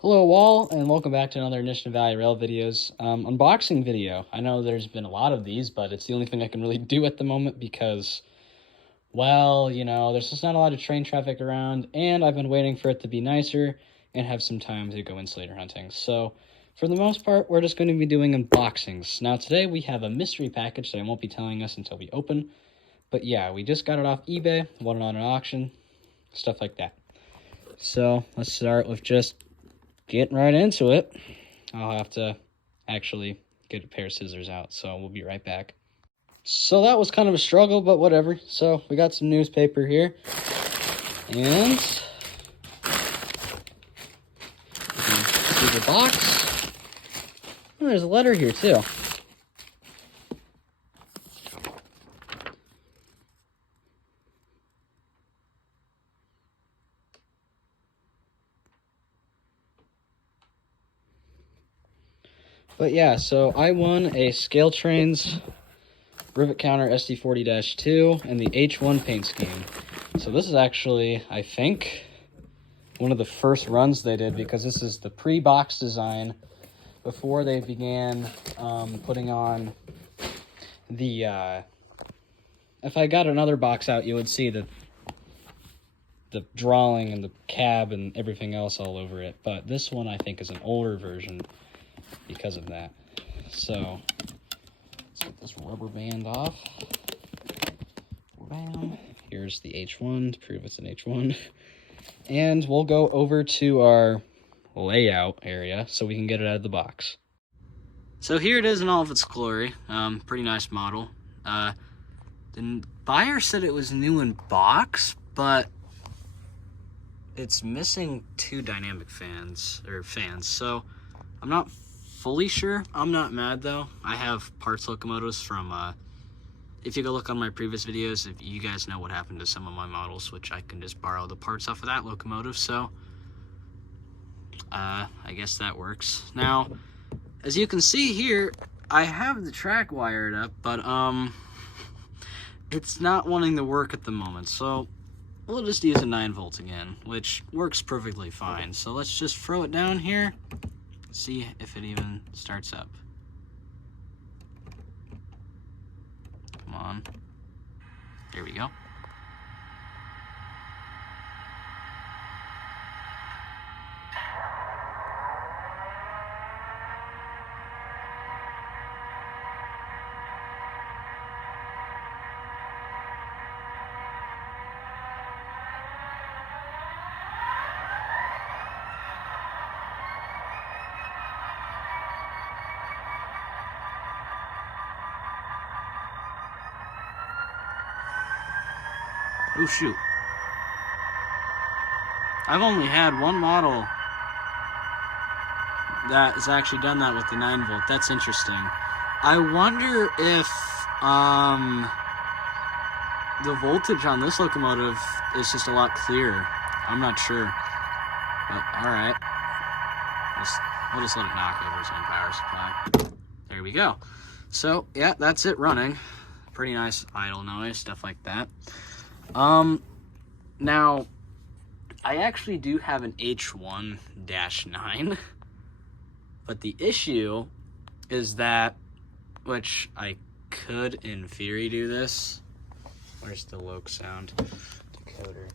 Hello all, and welcome back to another Ignition Valley Rail videos unboxing video. I know there's been a lot of these, but it's the only thing I can really do at the moment because, well, there's just not a lot of train traffic around, and I've been waiting for it to be nicer and have some time to go insulator hunting. So, for the most part, we're just going to be doing unboxings. Now, today we have a mystery package that I won't be telling us until we open, but yeah, we just got it off eBay, won it on an auction, stuff like that. So, let's start with just getting right into it. I'll have to actually get a pair of scissors out, so we'll be right back. So that was kind of a struggle, but whatever. So we got some newspaper here, and you can see the box. Oh, there's a letter here too. But yeah, so I won a Scaletrains Rivet Counter SD40-2 and the H1 paint scheme. So this is actually, I think, one of the first runs they did, because this is the pre-box design before they began putting on the, if I got another box out, you would see the drawing and the cab and everything else all over it. But this one, I think, is an older version because of that. So let's get this rubber band off. Bam. Here's the H1 to prove it's an H1. And we'll go over to our layout area so we can get it out of the box. So here it is in all of its glory. Pretty nice model. The buyer said it was new in box, but it's missing two dynamic fans, so I'm not fully sure. I'm not mad though. I have parts locomotives from, if you go look on my previous videos, if you guys know what happened to some of my models, which I can just borrow the parts off of that locomotive, so I guess that works. Now, as you can see here, I have the track wired up, but it's not wanting to work at the moment, so we'll just use a 9-volt again, which works perfectly fine. So let's just throw it down here, see if it even starts up. Come on. There we go. Oh shoot. I've only had one model that has actually done that with the 9-volt. That's interesting. I wonder if the voltage on this locomotive is just a lot clearer. I'm not sure. But alright. We'll just let it knock over its own power supply. There we go. So yeah, that's it running. Pretty nice idle noise, stuff like that. Now, I actually do have an H1-9, but the issue is that, which I could, in theory, do this. Where's the Loke sound decoder?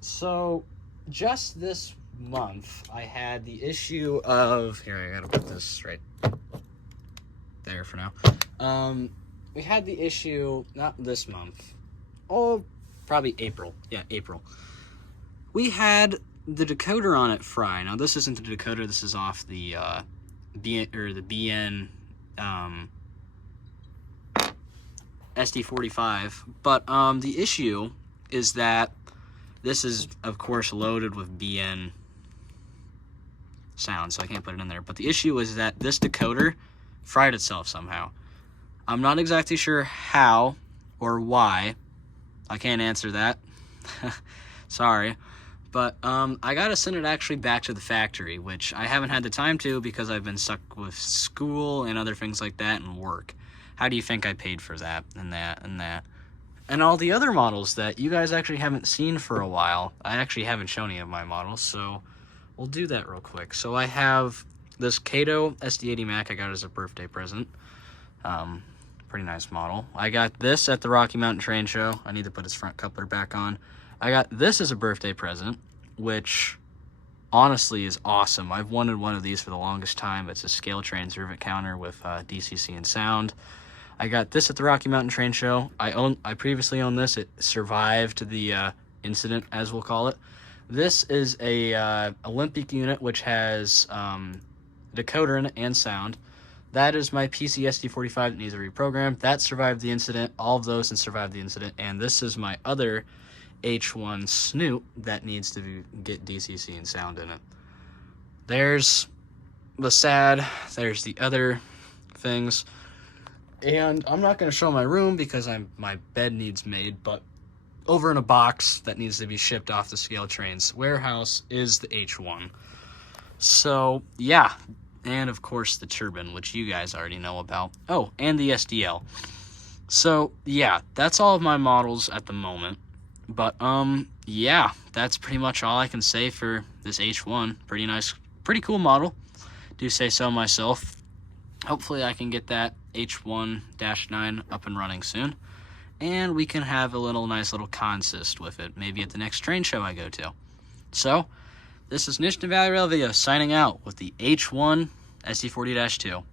So, just this month, I had the issue of, here, I gotta put this right there for now. We had the issue, not this month, probably April. Yeah, April. We had the decoder on it fry. Now, this isn't the decoder. This is off the BN SD45. But the issue is that this is, of course, loaded with BN sound, so I can't put it in there. But the issue is that this decoder fried itself somehow. I'm not exactly sure how or why. I can't answer that. Sorry. But I gotta send it actually back to the factory, which I haven't had the time to because I've been stuck with school and other things like that and work. How do you think I paid for that and that and that? And all the other models that you guys actually haven't seen for a while. I actually haven't shown any of my models, so we'll do that real quick. So I have this Kato SD80 Mac I got as a birthday present. Pretty nice model. I got this at the Rocky Mountain Train Show. I need to put its front coupler back on. I got this as a birthday present, which honestly is awesome. I've wanted one of these for the longest time. It's a scale train servant counter with DCC and sound. I got this at the Rocky Mountain Train Show. I previously owned this. It survived the incident, as we'll call it. This is a Olympic unit, which has decoder in it and sound. That is my PC SD45 that needs a reprogram. That survived the incident. All of those survived the incident. And this is my other H1 Snoot that needs to get DCC and sound in it. There's the SAD. There's the other things. And I'm not going to show my room because my bed needs made, but over in a box that needs to be shipped off the Scale Train's warehouse is the H1. So, yeah. And, of course, the turbine, which you guys already know about. Oh, and the SDL. So, yeah, that's all of my models at the moment. But, yeah, that's pretty much all I can say for this H1. Pretty nice, pretty cool model. Do say so myself. Hopefully I can get that H1-9 up and running soon. And we can have a nice little consist with it, maybe at the next train show I go to. So, this is Nishna Valley Rail Video signing out with the H1 SD40-2.